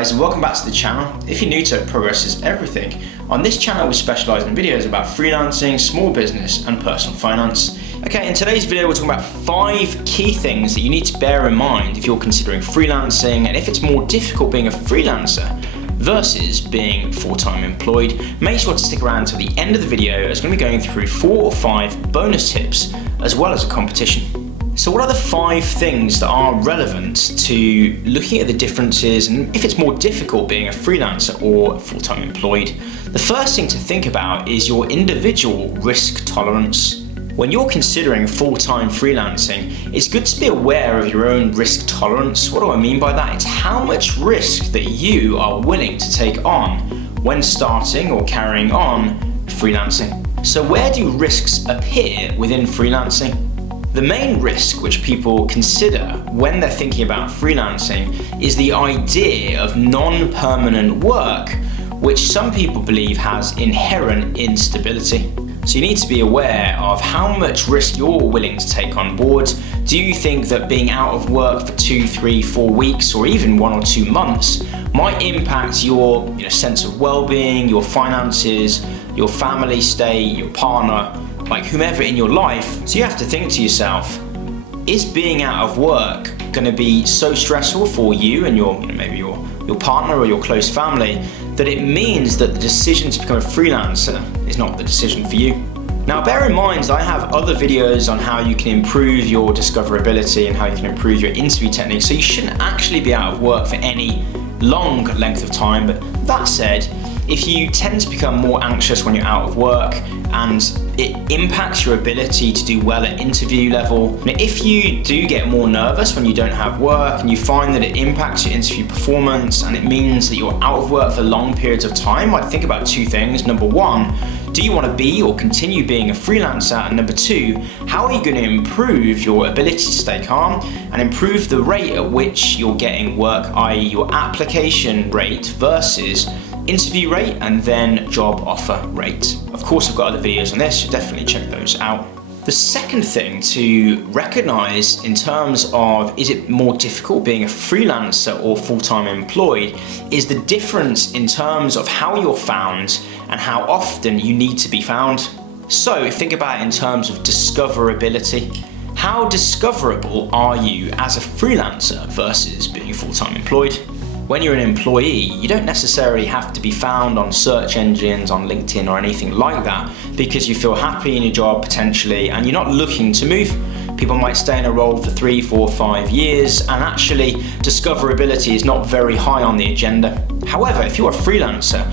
guys, and welcome back to the channel. If you're new to it, progress is everything. On this channel we specialise in videos about freelancing, small business and personal finance. Okay, in today's video we're talking about 5 key things that you need to bear in mind if you're considering freelancing and if it's more difficult being a freelancer versus being full-time employed. Make sure to stick around till the end of the video as I'm going to be going through 4 or 5 bonus tips as well as a competition. So what are the 5 things that are relevant to looking at the differences and if it's more difficult being a freelancer or full-time employed? The first thing to think about is your individual risk tolerance. When you're considering full-time freelancing, it's good to be aware of your own risk tolerance. What do I mean by that? It's how much risk that you are willing to take on when starting or carrying on freelancing. So where do risks appear within freelancing? The main risk which people consider when they're thinking about freelancing is the idea of non-permanent work, which some people believe has inherent instability. So you need to be aware of how much risk you're willing to take on board. Do you think that being out of work for 2, 3, 4 weeks or even 1 or 2 months might impact your sense of well-being, your finances, your family state, your partner, like whomever in your life? So you have to think to yourself, is being out of work going to be so stressful for you and maybe your partner or your close family that it means that the decision to become a freelancer is not the decision for you? Now bear in mind I have other videos on how you can improve your discoverability and how you can improve your interview techniques, so you shouldn't actually be out of work for any long length of time. But that said, if you tend to become more anxious when you're out of work and it impacts your ability to do well at interview level, if you do get more nervous when you don't have work and you find that it impacts your interview performance and it means that you're out of work for long periods of time, I'd think about 2 things. Number 1, do you want to be or continue being a freelancer? And number 2, how are you going to improve your ability to stay calm and improve the rate at which you're getting work, i.e. your application rate versus interview rate and then job offer rate. Of course I've got other videos on this, so definitely check those out. The second thing to recognize in terms of is it more difficult being a freelancer or full-time employed is the difference in terms of how you're found and how often you need to be found. So think about it in terms of discoverability. How discoverable are you as a freelancer versus being full-time employed? When you're an employee, you don't necessarily have to be found on search engines, on LinkedIn or anything like that because you feel happy in your job potentially and you're not looking to move. People might stay in a role for 3, 4, 5 years and actually discoverability is not very high on the agenda. However, if you're a freelancer,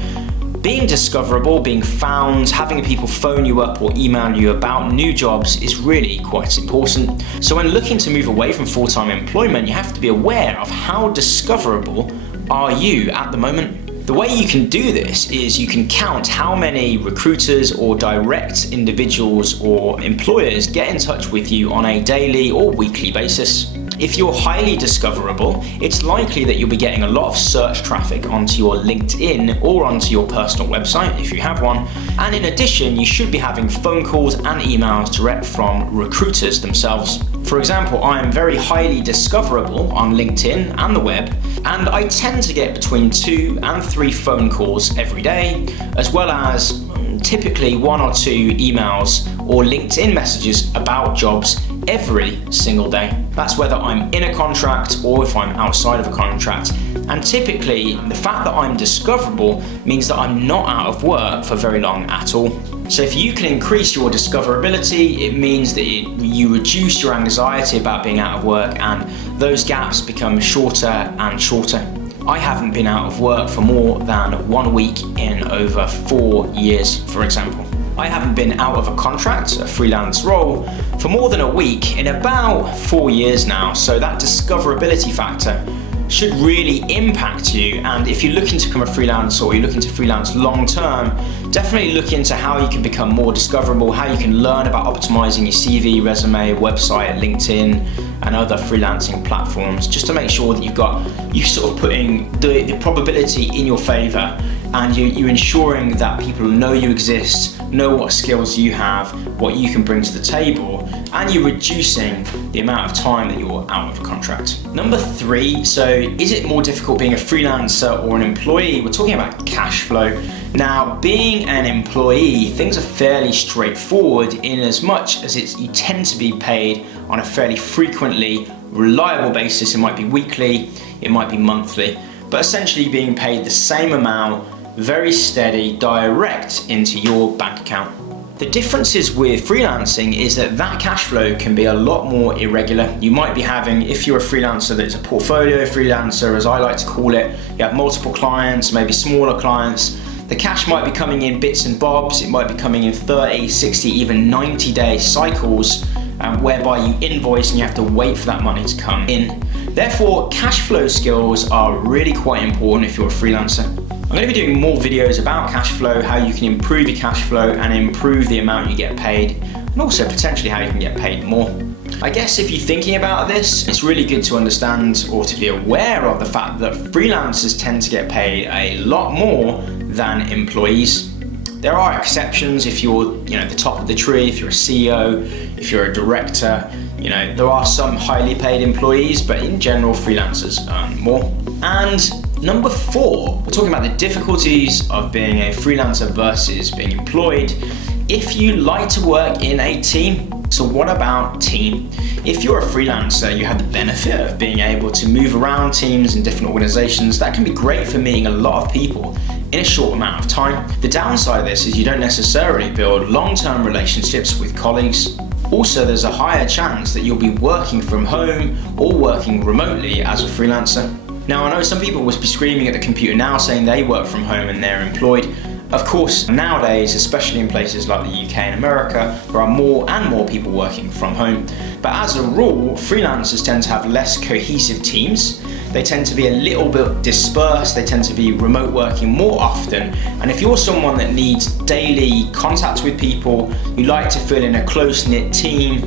being discoverable, being found, having people phone you up or email you about new jobs is really quite important. So when looking to move away from full-time employment, you have to be aware of how discoverable are you at the moment. The way you can do this is you can count how many recruiters or direct individuals or employers get in touch with you on a daily or weekly basis. If you're highly discoverable, it's likely that you'll be getting a lot of search traffic onto your LinkedIn or onto your personal website if you have one. And in addition, you should be having phone calls and emails direct from recruiters themselves. For example, I am very highly discoverable on LinkedIn and the web, and I tend to get between 2 and 3 phone calls every day, as well as typically 1 or 2 emails or LinkedIn messages about jobs every single day. That's whether I'm in a contract or if I'm outside of a contract. And typically, the fact that I'm discoverable means that I'm not out of work for very long at all. So if you can increase your discoverability, it means that you reduce your anxiety about being out of work and those gaps become shorter and shorter. I haven't been out of work for more than 1 week in over 4 years, for example. I haven't been out of a contract, a freelance role, for more than a week in about 4 years now, so that discoverability factor should really impact you. And if you're looking to become a freelancer or you're looking to freelance long term, definitely look into how you can become more discoverable, how you can learn about optimizing your CV, resume, website, LinkedIn, and other freelancing platforms, just to make sure that you're sort of putting the probability in your favor and you're ensuring that people know you exist, know what skills you have, what you can bring to the table, and you're reducing the amount of time that you're out of a contract. Number 3, so is it more difficult being a freelancer or an employee? We're talking about cash flow. Now, being an employee, things are fairly straightforward in as much as you tend to be paid on a fairly frequently reliable basis. It might be weekly, it might be monthly, but essentially being paid the same amount, very steady, direct into your bank account. The differences with freelancing is that cash flow can be a lot more irregular. You might be having, if you're a freelancer that's a portfolio freelancer, as I like to call it, you have multiple clients, maybe smaller clients, the cash might be coming in bits and bobs, it might be coming in 30, 60, even 90-day cycles, whereby you invoice and you have to wait for that money to come in. Therefore, cash flow skills are really quite important if you're a freelancer. I'm going to be doing more videos about cash flow, how you can improve your cash flow and improve the amount you get paid, and also potentially how you can get paid more. I guess if you're thinking about this, it's really good to understand or to be aware of the fact that freelancers tend to get paid a lot more than employees. There are exceptions if you're, the top of the tree, if you're a CEO, if you're a director, there are some highly paid employees, but in general, freelancers earn more. And number 4, we're talking about the difficulties of being a freelancer versus being employed. If you like to work in a team, so what about team? If you're a freelancer, you have the benefit of being able to move around teams in different organizations. That can be great for meeting a lot of people in a short amount of time. The downside of this is you don't necessarily build long-term relationships with colleagues. Also, there's a higher chance that you'll be working from home or working remotely as a freelancer. Now, I know some people will be screaming at the computer now saying they work from home and they're employed. Of course, nowadays, especially in places like the UK and America, there are more and more people working from home. But as a rule, freelancers tend to have less cohesive teams. They tend to be a little bit dispersed. They tend to be remote working more often. And if you're someone that needs daily contact with people, you like to feel in a close-knit team,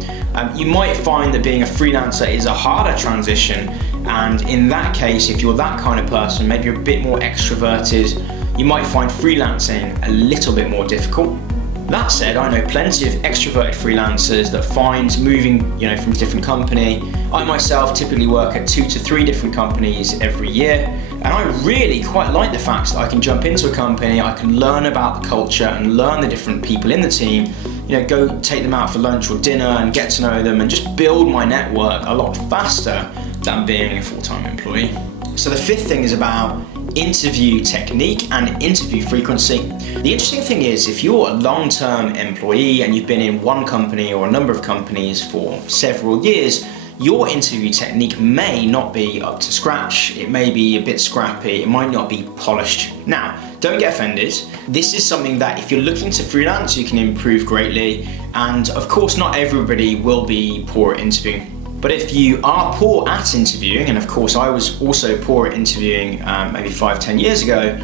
you might find that being a freelancer is a harder transition. And in that case, if you're that kind of person, maybe you're a bit more extroverted, you might find freelancing a little bit more difficult. That said, I know plenty of extroverted freelancers that find moving, from a different company. I myself typically work at 2 to 3 different companies every year, and I really quite like the fact that I can jump into a company, I can learn about the culture and learn the different people in the team, go take them out for lunch or dinner and get to know them and just build my network a lot faster than being a full-time employee. So the 5th thing is about interview technique and interview frequency. The interesting thing is, if you're a long-term employee and you've been in one company or a number of companies for several years, your interview technique may not be up to scratch. It may be a bit scrappy. It might not be polished. Now, don't get offended. This is something that if you're looking to freelance, you can improve greatly. And of course, not everybody will be poor at interviewing. But if you are poor at interviewing, and of course I was also poor at interviewing maybe 5-10 years ago,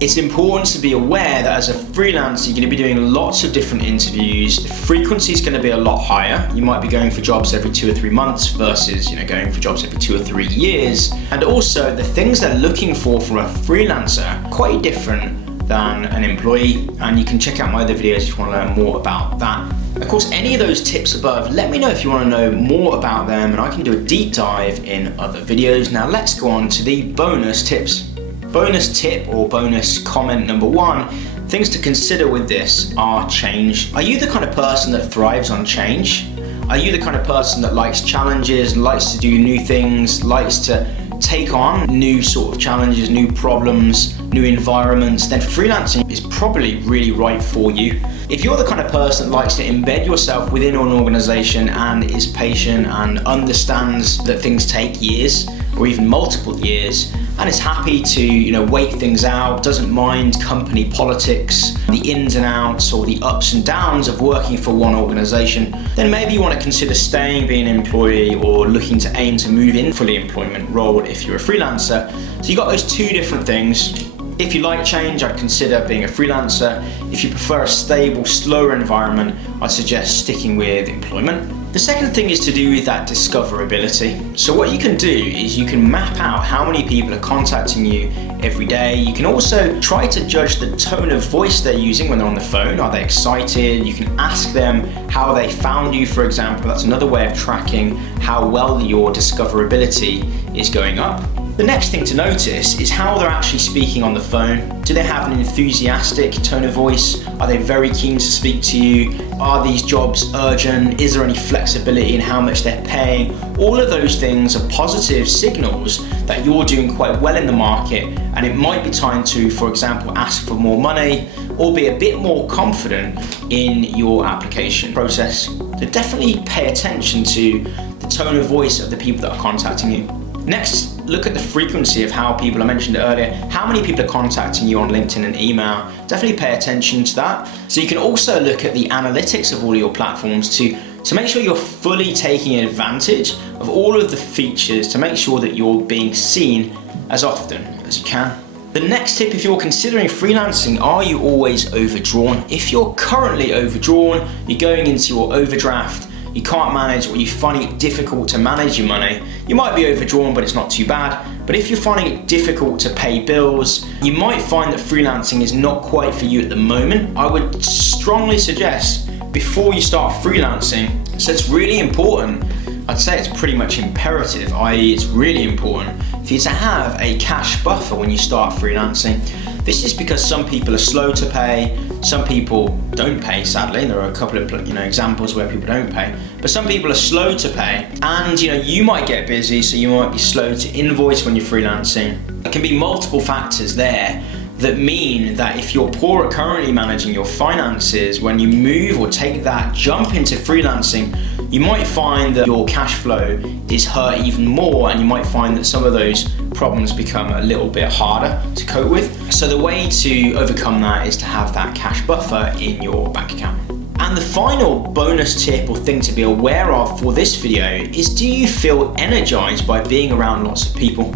it's important to be aware that as a freelancer, you're going to be doing lots of different interviews. The frequency is going to be a lot higher. You might be going for jobs every 2 or 3 months versus going for jobs every 2 or 3 years. And also the things they're looking for from a freelancer are quite different than an employee. And you can check out my other videos if you want to learn more about that. Of course, any of those tips above, let me know if you want to know more about them and I can do a deep dive in other videos. Now let's go on to the bonus tips. Bonus tip or bonus comment number 1, things to consider with this are change. Are you the kind of person that thrives on change? Are you the kind of person that likes challenges, likes to do new things, likes to take on new sort of challenges, new problems, new environments? Then freelancing is probably really right for you. If you're the kind of person that likes to embed yourself within an organization and is patient and understands that things take years or even multiple years and is happy to wait things out, doesn't mind company politics, the ins and outs or the ups and downs of working for one organization, then maybe you want to consider staying being an employee or looking to aim to move in fully employment role if you're a freelancer. So you've got those 2 different things. If you like change, I'd consider being a freelancer. If you prefer a stable, slower environment, I'd suggest sticking with employment. The second thing is to do with that discoverability. So what you can do is you can map out how many people are contacting you every day. You can also try to judge the tone of voice they're using when they're on the phone. Are they excited? You can ask them how they found you, for example. That's another way of tracking how well your discoverability is going up. The next thing to notice is how they're actually speaking on the phone. Do they have an enthusiastic tone of voice? Are they very keen to speak to you? Are these jobs urgent? Is there any flexibility in how much they're paying? All of those things are positive signals that you're doing quite well in the market, and it might be time to, for example, ask for more money or be a bit more confident in your application process. So definitely pay attention to the tone of voice of the people that are contacting you. Next, look at the frequency of how people, I mentioned it earlier, how many people are contacting you on LinkedIn and email. Definitely pay attention to that. So you can also look at the analytics of all your platforms to make sure you're fully taking advantage of all of the features to make sure that you're being seen as often as you can. The next tip, if you're considering freelancing, are you always overdrawn? If you're currently overdrawn, you're going into your overdraft, you can't manage, or you're finding it difficult to manage your money, you might be overdrawn, but it's not too bad. But if you're finding it difficult to pay bills, you might find that freelancing is not quite for you at the moment. I would strongly suggest before you start freelancing, so it's really important, I'd say it's pretty much imperative, i.e. it's really important for you to have a cash buffer when you start freelancing. This is because some people are slow to pay, some people don't pay, sadly. There are a couple of examples where people don't pay, but some people are slow to pay, and you might get busy, so you might be slow to invoice when you're freelancing. There can be multiple factors there that mean that if you're poor at currently managing your finances, when you move or take that jump into freelancing, you might find that your cash flow is hurt even more, and you might find that some of those problems become a little bit harder to cope with. So the way to overcome that is to have that cash buffer in your bank account. And the final bonus tip or thing to be aware of for this video is, do you feel energized by being around lots of people?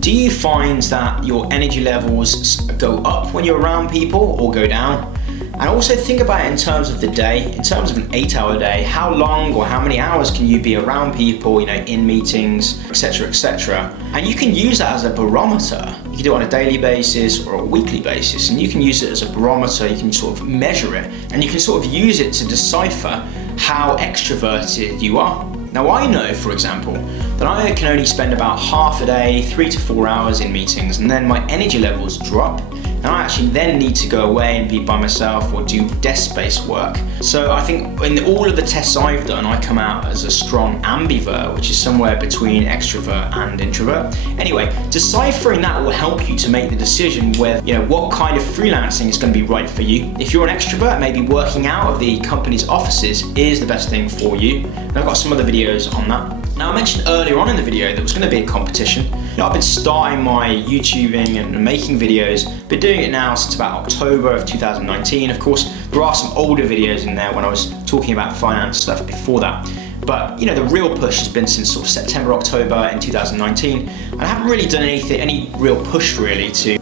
Do you find that your energy levels go up when you're around people or go down? And also think about it in terms of the day, in terms of an 8-hour day, how long or how many hours can you be around people, in meetings, etc., etc. And you can use that as a barometer. You can do it on a daily basis or a weekly basis, and you can use it as a barometer. You can sort of measure it, and you can sort of use it to decipher how extroverted you are. Now I know, for example, that I can only spend about half a day, 3 to 4 hours in meetings, and then my energy levels drop. And I actually then need to go away and be by myself or do desk-based work. So I think in all of the tests I've done, I come out as a strong ambivert, which is somewhere between extrovert and introvert. Anyway, deciphering that will help you to make the decision whether, what kind of freelancing is going to be right for you. If you're an extrovert, maybe working out of the company's offices is the best thing for you. And I've got some other videos on that. Now I mentioned earlier on in the video that there was going to be a competition. I've been starting my YouTubing and making videos, been doing it now since about October of 2019. Of course, there are some older videos in there when I was talking about finance stuff before that. But the real push has been since sort of September, October in 2019. And I haven't really done any real push really to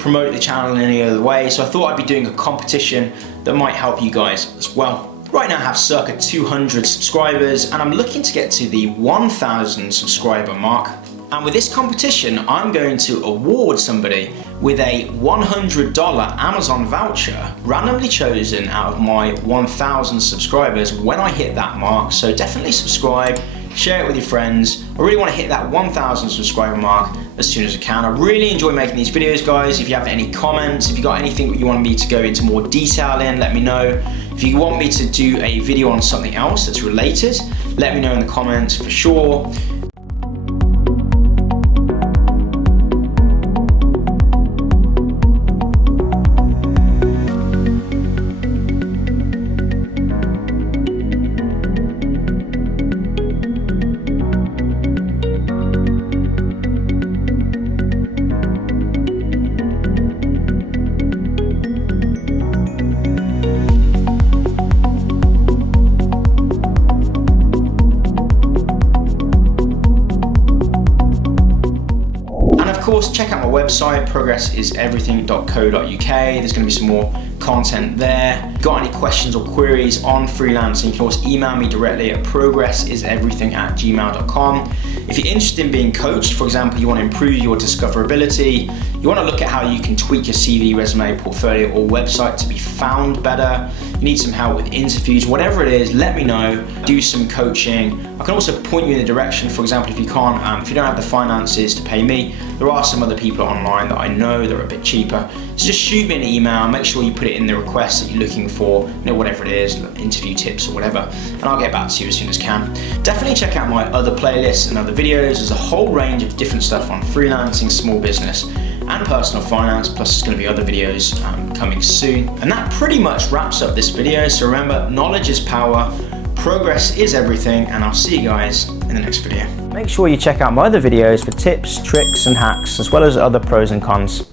promote the channel in any other way. So I thought I'd be doing a competition that might help you guys as well. Right now I have circa 200 subscribers, and I'm looking to get to the 1,000 subscriber mark. And with this competition, I'm going to award somebody with a $100 Amazon voucher, randomly chosen out of my 1,000 subscribers when I hit that mark. So definitely subscribe, share it with your friends. I really want to hit that 1,000 subscriber mark as soon as I can. I really enjoy making these videos, guys. If you have any comments, if you got anything that you want me to go into more detail in, let me know. If you want me to do a video on something else that's related, let me know in the comments for sure. Of course, check out my website, progressiseverything.co.uk. There's going to be some more content there. Got any questions or queries on freelancing, you can always email me directly at progressiseverything@gmail.com. If you're interested in being coached, for example, you want to improve your discoverability, you want to look at how you can tweak your CV, resume, portfolio, or website to be found better, you need some help with interviews, whatever it is, let me know. Do some coaching. I can also point you in the direction, for example, if you don't have the finances to pay me, there are some other people online that I know that are a bit cheaper. So just shoot me an email, make sure you put it in the request that you're looking for, whatever it is, interview tips or whatever, and I'll get back to you as soon as I can. Definitely check out my other playlists and other videos. There's a whole range of different stuff on freelancing, small business, and personal finance, plus there's going to be other videos coming soon. And that pretty much wraps up this video. So remember, knowledge is power, progress is everything, and I'll see you guys in the next video. Make sure you check out my other videos for tips, tricks, and hacks, as well as other pros and cons.